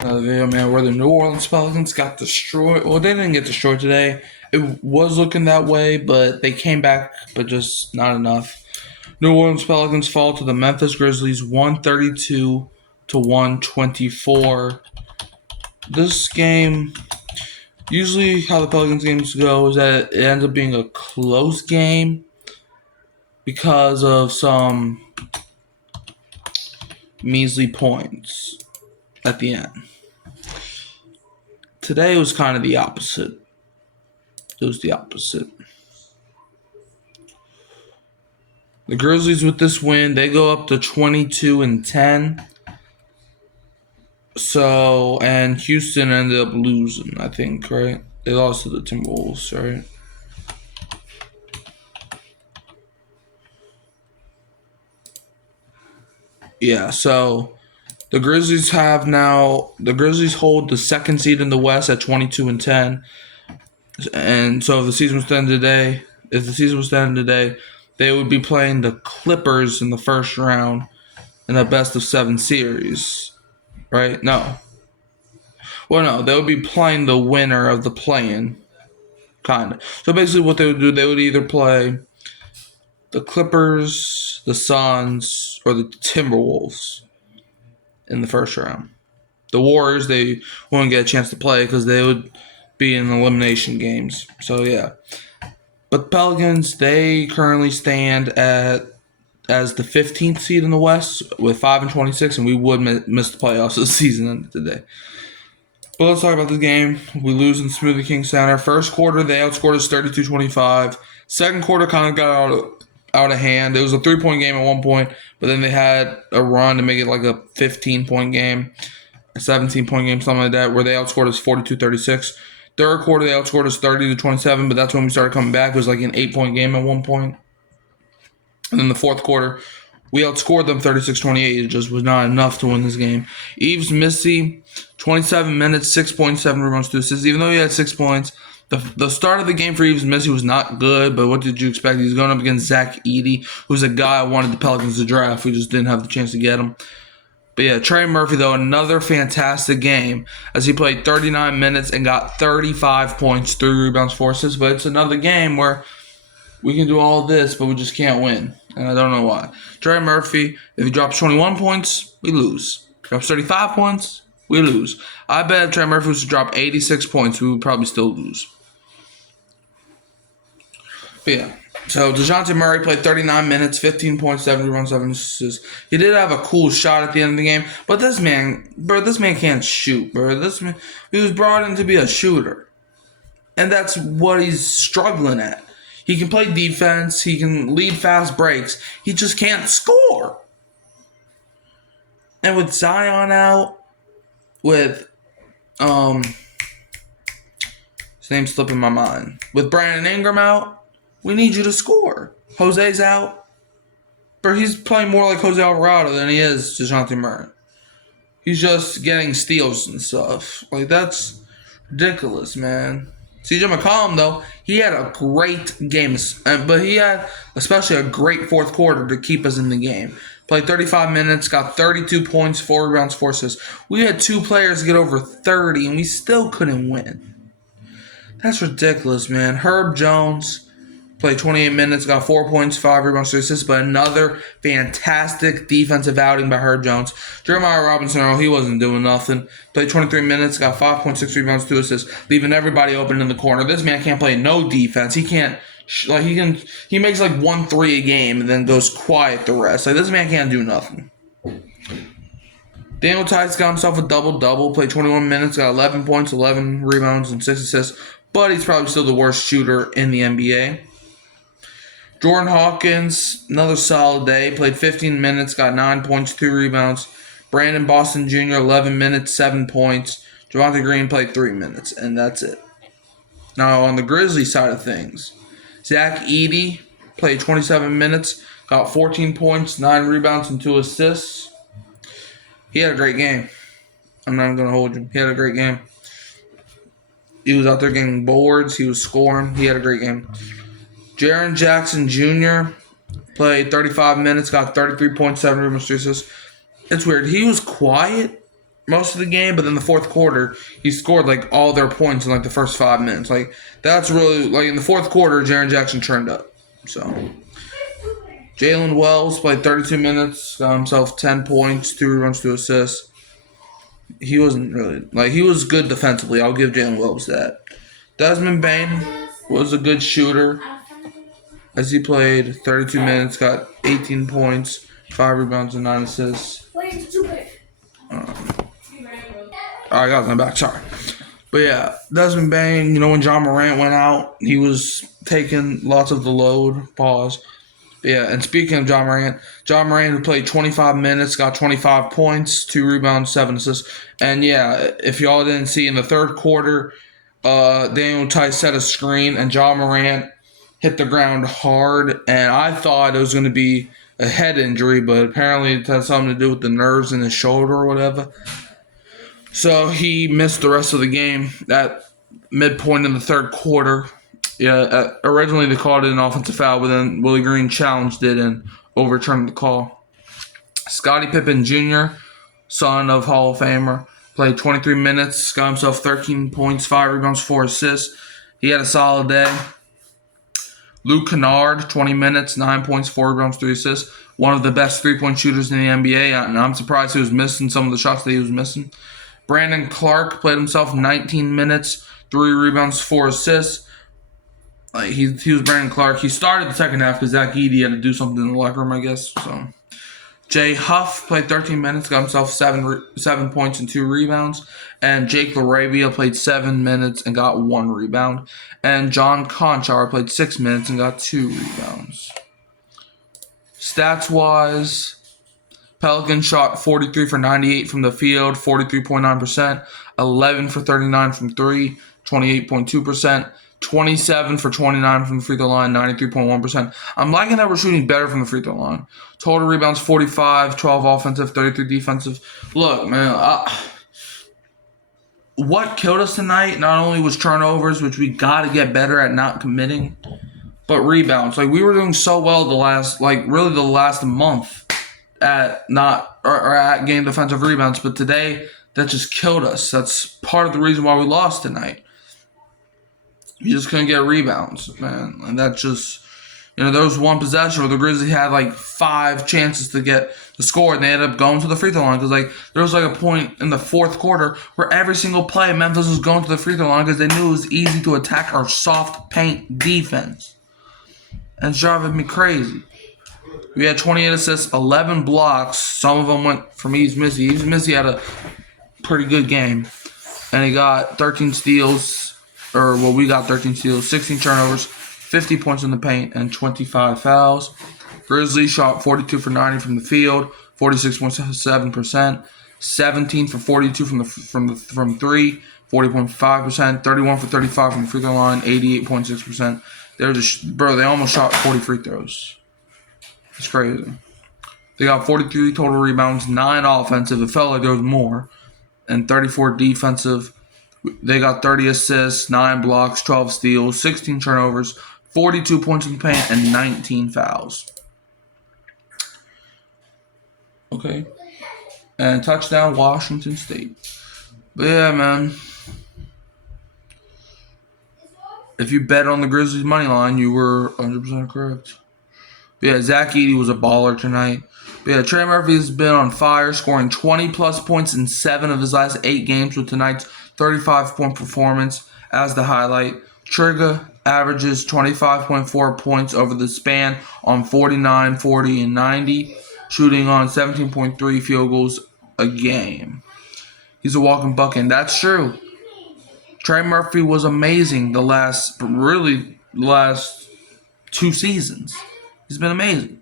Another video, man, where the New Orleans Pelicans got destroyed. Well, they didn't get destroyed today. It was looking that way, but they came back, but just not enough. New Orleans Pelicans fall to the Memphis Grizzlies 132 to 124. This game, usually how the Pelicans games go is that it ends up being a close game because of some measly points at the end. Today was kind of the opposite. It was the opposite. The Grizzlies with this win, they go up to 22-10. So, and Houston ended up losing, I think, right? They lost to the Timberwolves, right? Yeah, so the Grizzlies hold the second seed in the West at 22-10. And so if the season was to end today, they would be playing the Clippers in the first round in a best of 7 series. Right? No. Well, no, they would be playing the winner of the play-in. Kind of. So basically what they would do, they would either play the Clippers, the Suns, or the Timberwolves in the first round. The Warriors, they wouldn't get a chance to play because they would be in elimination games. So, yeah. But the Pelicans, they currently stand as the 15th seed in the West with 5-26, and we would miss the playoffs this season today. But let's talk about this game. We lose in Smoothie King Center. First quarter, they outscored us 32-25. Second quarter kind of got out of hand. It was a 3-point game at one point, but then they had a run to make it like a 15-point game, a 17-point game, something like that, where they outscored us 42-36. Third quarter, they outscored us 30-27, but that's when we started coming back. It was like an 8-point game at one point. And then the fourth quarter, we outscored them 36-28. It just was not enough to win this game. Yves Missi, 27 minutes, 6.7 rebounds, 2 assists. Even though he had 6 points, the start of the game for Yves Missi was not good, but what did you expect? He's going up against Zach Edey, who's a guy I wanted the Pelicans to draft. We just didn't have the chance to get him. But yeah, Trey Murphy, though, another fantastic game as he played 39 minutes and got 35 points, 3 rebounds, 4 assists. But it's another game where we can do all this, but we just can't win. And I don't know why. Trey Murphy, if he drops 21 points, we lose. Drops 35 points, we lose. I bet if Trey Murphy was to drop 86 points, we would probably still lose. But yeah. So DeJounte Murray played 39 minutes, 15 points, 7 rebounds, 7 assists. He did have a cool shot at the end of the game, but this man can't shoot, bro. He was brought in to be a shooter. And that's what he's struggling at. He can play defense. He can lead fast breaks. He just can't score. And with Zion out, with his name's slipping my mind. With Brandon Ingram out, we need you to score. Jose's out, but he's playing more like Jose Alvarado than he is DeJounte Murray. He's just getting steals and stuff. Like, that's ridiculous, man. CJ McCollum, though, he had a great game, but he had especially a great fourth quarter to keep us in the game. Played 35 minutes, got 32 points, 4 rebounds, 4 assists. We had 2 players get over 30, and we still couldn't win. That's ridiculous, man. Herb Jones played 28 minutes, got 4 points, 5 rebounds, 3 assists, but another fantastic defensive outing by Herb Jones. Jeremiah Robinson, he wasn't doing nothing. Played 23 minutes, got 5.6 rebounds, 2 assists, leaving everybody open in the corner. This man can't play no defense. He can't, he makes like 1-3 a game and then goes quiet the rest. Like, this man can't do nothing. Daniel Tice got himself a double-double, played 21 minutes, got 11 points, 11 rebounds, and 6 assists, but he's probably still the worst shooter in the NBA. Jordan Hawkins, another solid day. Played 15 minutes, got 9 points, 2 rebounds. Brandon Boston Jr., 11 minutes, 7 points. Javonte Green played 3 minutes, and that's it. Now, on the Grizzlies side of things, Zach Edey played 27 minutes, got 14 points, 9 rebounds, and 2 assists. He had a great game. I'm not even going to hold you. He had a great game. He was out there getting boards. He was scoring. He had a great game. Jaren Jackson Jr. played 35 minutes, got 33.7 rebounds, 3 assists. It's weird. He was quiet most of the game, but in the fourth quarter, he scored like all their points in like the first 5 minutes. Like that's really like in the fourth quarter, Jaren Jackson turned up. So Jalen Wells played 32 minutes, got himself 10 points, 2 rebounds, 2 assists. He wasn't really like he was good defensively. I'll give Jalen Wells that. Desmond Bain was a good shooter as he played 32 minutes, got 18 points, 5 rebounds, and 9 assists. I got my back. Sorry. But yeah, Desmond Bain, when John Morant went out, he was taking lots of the load. Pause. But yeah, and speaking of John Morant who played 25 minutes, got 25 points, 2 rebounds, 7 assists. And yeah, if y'all didn't see in the third quarter, Daniel Tice set a screen and John Morant hit the ground hard. And I thought it was going to be a head injury, but apparently it had something to do with the nerves in his shoulder or whatever. So he missed the rest of the game at midpoint in the third quarter. Yeah, originally they called it an offensive foul, but then Willie Green challenged it and overturned the call. Scottie Pippen Jr., son of Hall of Famer, played 23 minutes, got himself 13 points, 5 rebounds, 4 assists. He had a solid day. Luke Kennard, 20 minutes, 9 points, 4 rebounds, 3 assists. One of the best three-point shooters in the NBA, and I'm surprised he was missing some of the shots that he was missing. Brandon Clark played himself 19 minutes, 3 rebounds, 4 assists. He was Brandon Clark. He started the second half because Zach Edey had to do something in the locker room, I guess. So, Jay Huff played 13 minutes, got himself 7 points and 2 rebounds. And Jake LaRavia played 7 minutes and got 1 rebound. And John Conchar played 6 minutes and got 2 rebounds. Stats-wise, Pelicans shot 43 for 98 from the field, 43.9%, 11 for 39 from 3, 28.2%, 27 for 29 from the free throw line, 93.1%. I'm liking that we're shooting better from the free throw line. Total rebounds 45, 12 offensive, 33 defensive. Look, man, what killed us tonight not only was turnovers, which we got to get better at not committing, but rebounds. Like, we were doing so well the last month at at getting defensive rebounds, but today that just killed us. That's part of the reason why we lost tonight. You just couldn't get rebounds, man. And that just, there was one possession where the Grizzlies had like 5 chances to get the score, and they ended up going to the free throw line because there was a point in the fourth quarter where every single play Memphis was going to the free throw line because they knew it was easy to attack our soft paint defense. And it's driving me crazy. We had 28 assists, 11 blocks. Some of them went from Yves Missy. Yves Missy had a pretty good game. And he got 13 steals. We got 13 steals, 16 turnovers, 50 points in the paint, and 25 fouls. Grizzlies shot 42 for 90 from the field, 46.7%, 17 for 42 from 3, 40.5%, 31 for 35 from the free throw line, 88.6%. They almost shot 40 free throws. It's crazy. They got 43 total rebounds, 9 offensive. It felt like there was more, and 34 defensive. They got 30 assists, 9 blocks, 12 steals, 16 turnovers, 42 points in the paint, and 19 fouls. Okay. And touchdown, Washington State. But yeah, man. If you bet on the Grizzlies' money line, you were 100% correct. But yeah, Zach Edey was a baller tonight. But yeah, Trey Murphy has been on fire, scoring 20-plus points in 7 of his last 8 games with tonight's 35-point performance as the highlight. Trigger averages 25.4 points over the span on 49, 40, and 90, shooting on 17.3 field goals a game. He's a walking bucket, and that's true. Trey Murphy was amazing the last 2 seasons. He's been amazing.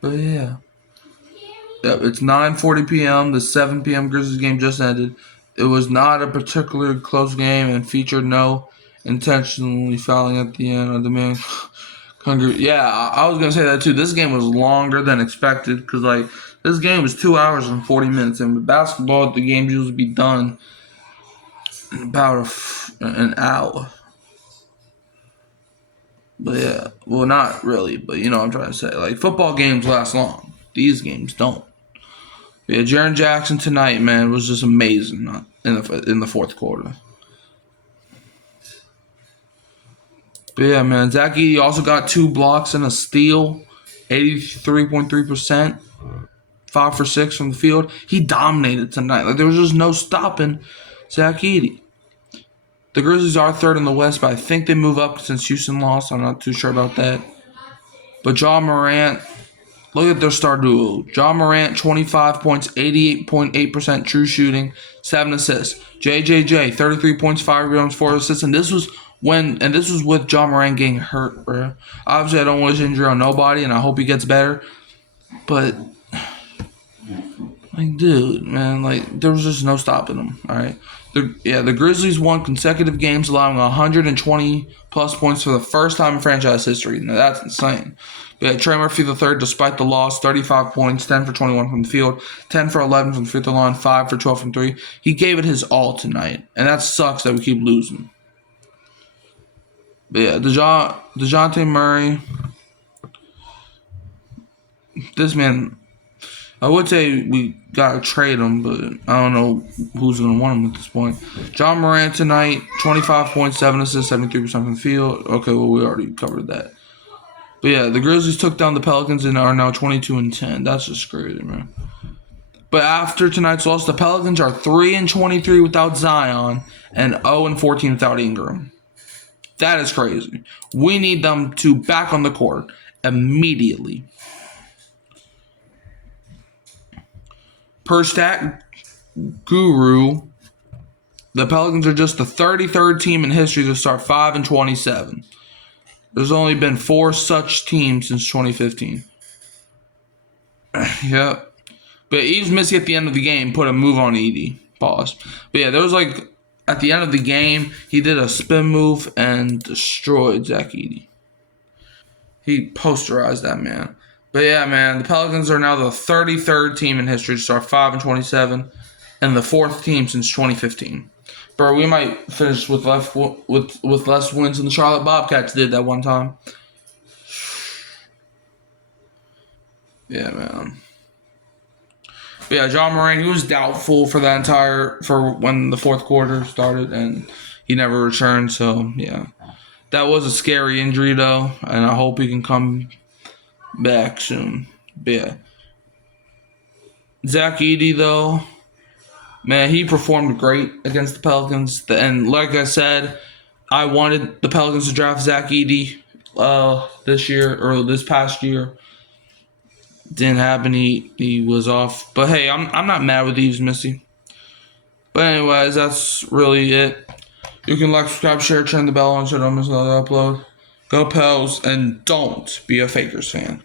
But yeah. It's 9:40 p.m. The 7 p.m. Grizzlies game just ended. It was not a particularly close game and featured no intentionally fouling at the end of the man. Yeah, I was going to say that too. This game was longer than expected because, this game was 2 hours and 40 minutes. And with basketball, the games usually be done in about an hour. But yeah, well, not really, but you know what I'm trying to say. Football games last long. These games don't. Yeah, Jaren Jackson tonight, man, was just amazing in the fourth quarter. But yeah, man, Zach Edey also got 2 blocks and a steal, 83.3%, 5 for 6 from the field. He dominated tonight. Like there was just no stopping Zach Edey. The Grizzlies are third in the West, but I think they move up since Houston lost. I'm not too sure about that. But John Morant, look at their star duo. John Morant, 25 points, 88.8% true shooting, 7 assists. JJJ, 33 points, 5 rebounds, 4 assists. And this was with John Morant getting hurt, bro. Obviously, I don't wish injury on nobody, and I hope he gets better. But, like, dude, man, like, there was just no stopping him, all right? The Grizzlies won consecutive games, allowing 120-plus points for the first time in franchise history. Now, that's insane. But Trey Murphy III, despite the loss, 35 points, 10 for 21 from the field, 10 for 11 from the free throw line, 5 for 12 from 3. He gave it his all tonight, and that sucks that we keep losing. But yeah, DeJounte Murray, this man, I would say we gotta trade him, but I don't know who's gonna want him at this point. John Morant tonight, 25 points, 7 assists, 73% from the field. Okay, well we already covered that. But yeah, the Grizzlies took down the Pelicans and are now 22-10. That's just crazy, man. But after tonight's loss, the Pelicans are 3-23 without Zion and 0-14 without Ingram. That is crazy. We need them to back on the court immediately. Per Stat Guru, the Pelicans are just the 33rd team in history to start 5-27. There's only been 4 such teams since 2015. Yep. But Eves Missy at the end of the game put a move on Edey. Pause. But yeah, there was like, at the end of the game, he did a spin move and destroyed Zach Edey. He posterized that man. But yeah, man, the Pelicans are now the 33rd team in history to start 5-27 and the 4th team since 2015. Bro, we might finish with less wins than the Charlotte Bobcats did that one time. Yeah, man. But yeah, John Morant, he was doubtful for when the fourth quarter started, and he never returned. So yeah, that was a scary injury though, and I hope he can come back soon. But yeah, Zach Edey though, man, he performed great against the Pelicans. And like I said, I wanted the Pelicans to draft Zach Edey this past year. Didn't happen. He was off. But hey, I'm not mad with Eves Missy. But anyways, that's really it. You can like, subscribe, share, turn the bell on so you don't miss another upload. Go Pels, and don't be a Fakers fan.